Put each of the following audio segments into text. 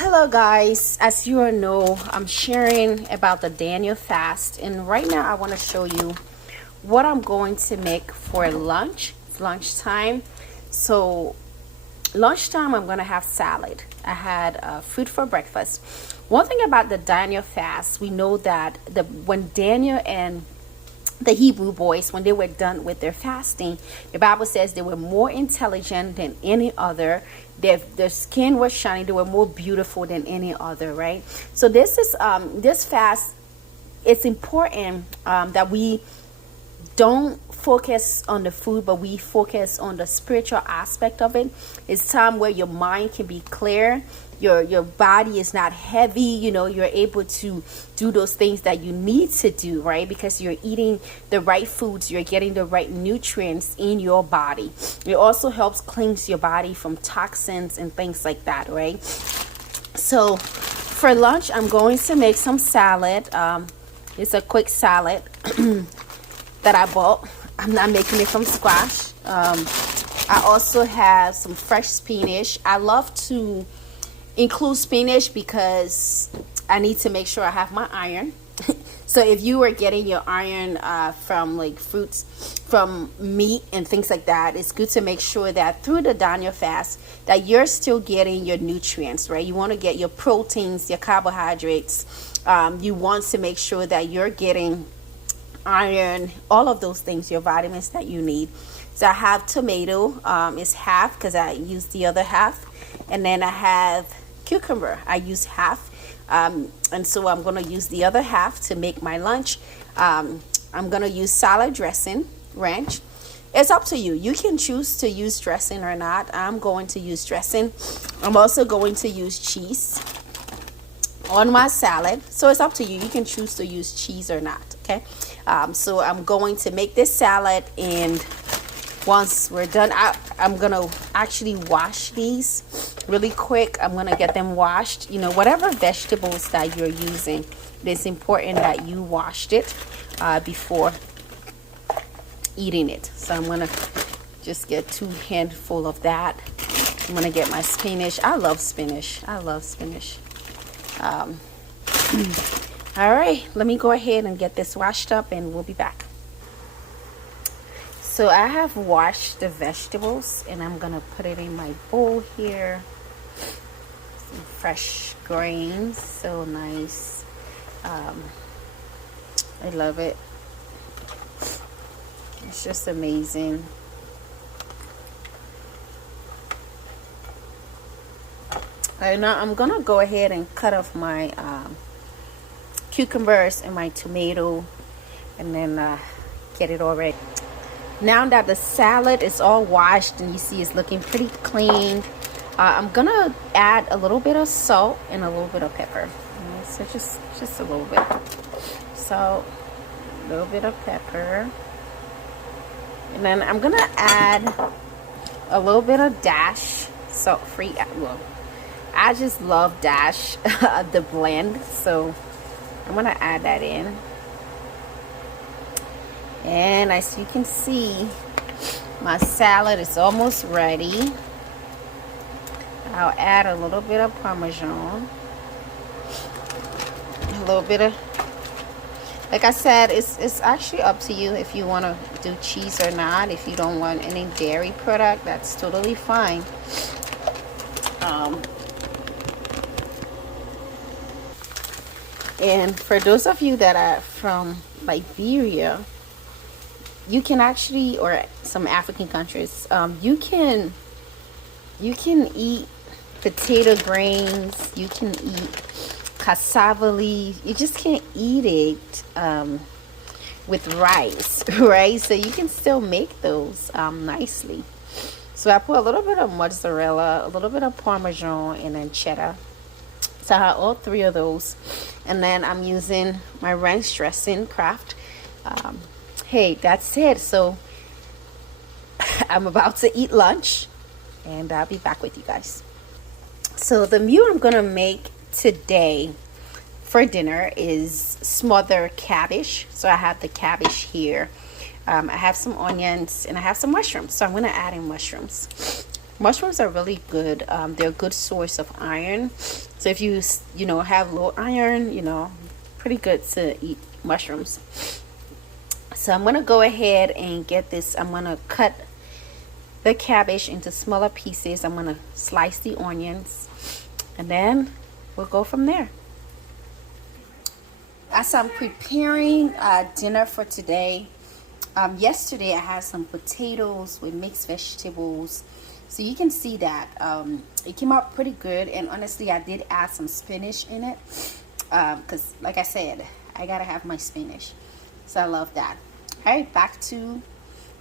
Hello guys, as you all know, I'm sharing about the Daniel fast, and right now I want to show you what I'm going to make for lunch. It's lunchtime. So lunchtime I'm going to have salad. I had fruit for breakfast. One thing about the Daniel fast, we know that when Daniel and the Hebrew boys, when they were done with their fasting, the Bible says they were more intelligent than any other. Their skin was shining. They were more beautiful than any other, right? So this fast. It's important that we don't focus on the food, but we focus on the spiritual aspect of it. It's time where your mind can be clear, your body is not heavy, you're able to do those things that you need to do, right? Because you're eating the right foods, you're getting the right nutrients in your body. It also helps cleanse your body from toxins and things like that, right? So for lunch, I'm going to make some salad. It's a quick salad that I bought. I'm not making it from scratch. I also have some fresh spinach. I love to include spinach because I need to make sure I have my iron. So if you were getting your iron from like fruits, from meat and things like that, it's good to make sure that through the Daniel fast that you're still getting your nutrients, right? You want to get your proteins, your carbohydrates. You want to make sure that you're getting iron, all of those things, your vitamins that you need. So I have tomato, it's half because I used the other half, and then I have cucumber, I use half, and so I'm going to use the other half to make my lunch. I'm going to use salad dressing, ranch. It's up to you. You can choose to use dressing or not. I'm going to use dressing. I'm also going to use cheese on my salad, so it's up to you. You can choose to use cheese or not. Okay, so I'm going to make this salad, and once we're done, I'm gonna actually wash these really quick. I'm gonna get them washed. Whatever vegetables that you're using, it's important that you washed it before eating it. So I'm gonna just get 2 handful of that. I'm gonna get my spinach. I love spinach. All right, let me go ahead and get this washed up, and we'll be back. So I have washed the vegetables, and I'm gonna put it in my bowl here. Some fresh greens, so nice. I love it. It's just amazing. And now I'm gonna go ahead and cut off my cucumbers and my tomato, and then get it all ready. Now that the salad is all washed and you see it's looking pretty clean, I'm gonna add a little bit of salt and a little bit of pepper. So just a little bit salt, a little bit of pepper, and then I'm gonna add a little bit of Dash salt-free. Well, I just love Dash, the blend, so I'm gonna add that in. And as you can see, my salad is almost ready. I'll add a little bit of Parmesan, a little bit of, like I said, it's actually up to you if you want to do cheese or not. If you don't want any dairy product, that's totally fine. And for those of you that are from Liberia, you can actually, or some African countries, you can eat potato grains, you can eat cassava leaves. You just can't eat it with rice, right? So you can still make those nicely. So I put a little bit of mozzarella, a little bit of Parmesan, and then cheddar. So I have all 3 of those, and then I'm using my ranch dressing, Kraft. Hey, that's it. So I'm about to eat lunch, and I'll be back with you guys. So the meal I'm gonna make today for dinner is smothered cabbage. So I have the cabbage here. I have some onions, and I have some mushrooms. So I'm gonna add in mushrooms. Mushrooms are really good. They're a good source of iron. So if you know, have low iron, you know, pretty good to eat mushrooms. So I'm gonna go ahead and get this. I'm gonna cut the cabbage into smaller pieces. I'm gonna slice the onions, and then we'll go from there. As I'm preparing dinner for today, yesterday I had some potatoes with mixed vegetables. So you can see that it came out pretty good, and honestly I did add some spinach in it because like I said, I gotta have my spinach, so I love that. All right, back to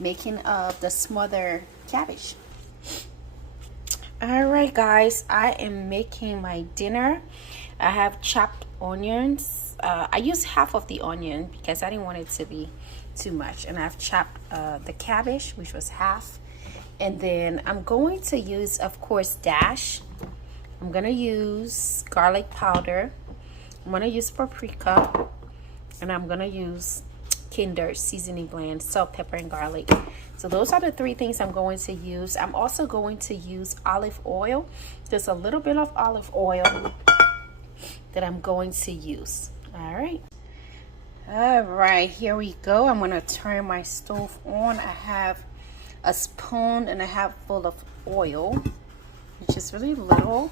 making the smothered cabbage. All right guys, I am making my dinner. I have chopped onions. I used half of the onion because I didn't want it to be too much, and I've chopped the cabbage, which was half. And then I'm going to use, of course, dash. I'm gonna use garlic powder. I'm gonna use paprika, and I'm gonna use Kinder seasoning blend, salt, pepper, and garlic. So those are the three things I'm going to use. I'm also going to use olive oil. Just a little bit of olive oil that I'm going to use. All right, here we go. I'm gonna turn my stove on. I have a spoon and a half full of oil, which is really little.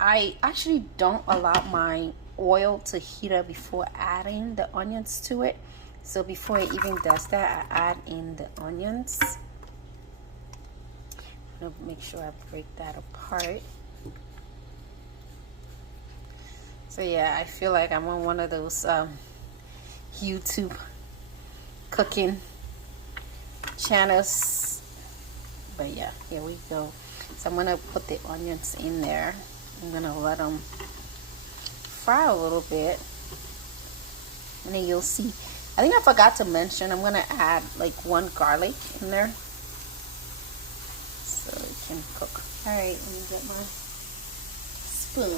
I actually don't allow my oil to heat up before adding the onions to it. So before it even does that, I add in the onions. I'm gonna make sure I break that apart. So yeah, I feel like I'm on one of those YouTube cooking channels. But yeah, here we go. So I'm gonna put the onions in there. I'm gonna let them fry a little bit, and then you'll see. I think I forgot to mention, I'm gonna add like 1 garlic in there so it can cook. All right, let me get my spoon.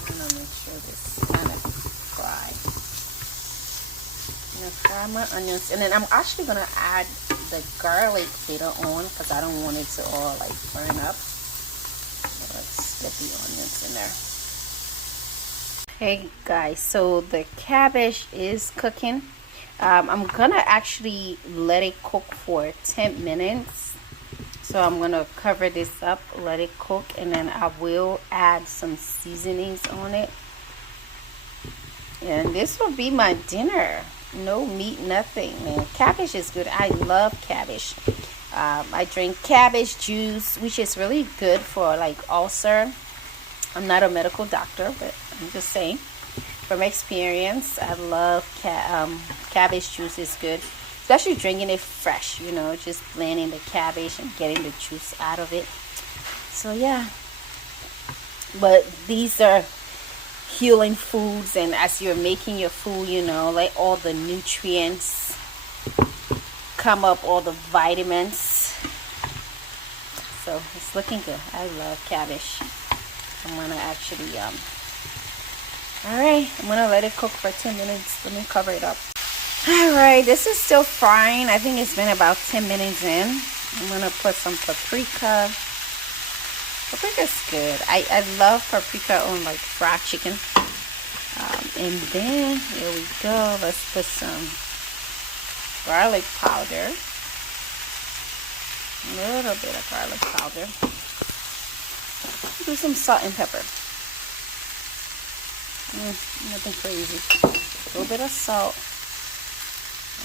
I'm gonna make sure this kind of fry. I'm gonna fry my onions, and then I'm actually gonna add the garlic later on because I don't want it to all like burn up. Let's get the onions in there. Hey guys, so the cabbage is cooking. I'm gonna actually let it cook for 10 minutes. So I'm gonna cover this up, let it cook, and then I will add some seasonings on it. And this will be my dinner. No meat, nothing, man. Cabbage is good. I love cabbage. I drink cabbage juice, which is really good for like ulcer. I'm not a medical doctor, but I'm just saying from experience, I love cabbage juice is good, especially drinking it fresh, you know, just blending the cabbage and getting the juice out of it. So yeah, but these are healing foods, and as you're making your food, you know, like all the nutrients come up, all the vitamins. So it's looking good. I love cabbage. I'm gonna actually all right, I'm gonna let it cook for 10 minutes. Let me cover it up. All right, this is still frying. I think it's been about 10 minutes in. I'm gonna put some paprika. Paprika's good. I love paprika on like fried chicken. And then here we go. Let's put some garlic powder. A little bit of garlic powder. Do some salt and pepper. Nothing crazy. A little bit of salt.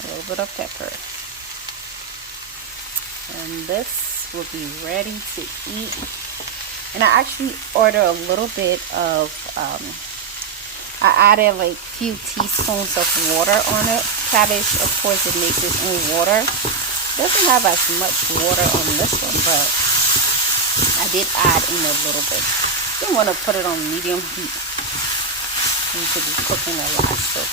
A little bit of pepper. And this will be ready to eat. And I actually ordered a little bit of, I added like a few teaspoons of water on it. Cabbage, of course, it makes its own water. Doesn't have as much water on this one, but I did add in a little bit. You want to put it on medium heat. You should be cooking a lot. So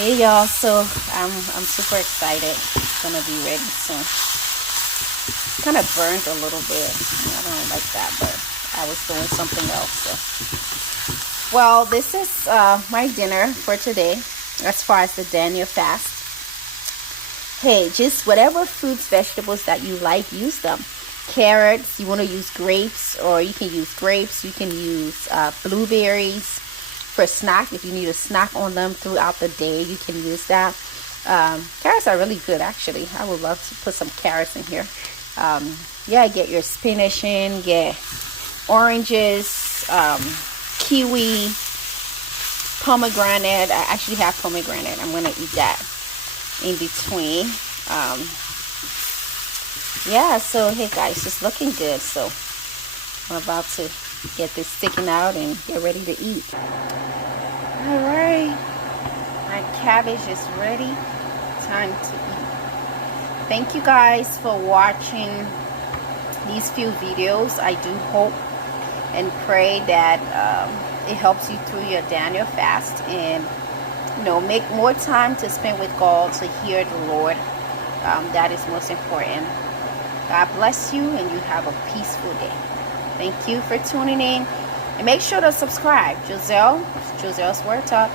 hey y'all, so I'm super excited. It's gonna be ready soon. Kind of burnt a little bit. I don't like that, but I was doing something else. So. Well, this is my dinner for today. as far as the Daniel fast. Hey, just whatever fruits, vegetables that you like, use them. Carrots, you want to use grapes, or you can use grapes. You can use blueberries for snack. If you need a snack on them throughout the day, you can use that. Carrots are really good, actually. I would love to put some carrots in here. Yeah, get your spinach in, get oranges, kiwi, pomegranate. I actually have pomegranate. I'm going to eat that in between. Yeah, so hey guys, it's looking good. So I'm about to get this sticking out and get ready to eat. All right, my cabbage is ready. Time to eat. Thank you guys for watching these few videos. I do hope and pray that it helps you through your Daniel fast, and make more time to spend with God, to hear the Lord. That is most important. God bless you, and you have a peaceful day. Thank you for tuning in, and make sure to subscribe. Joselle's Word Talk.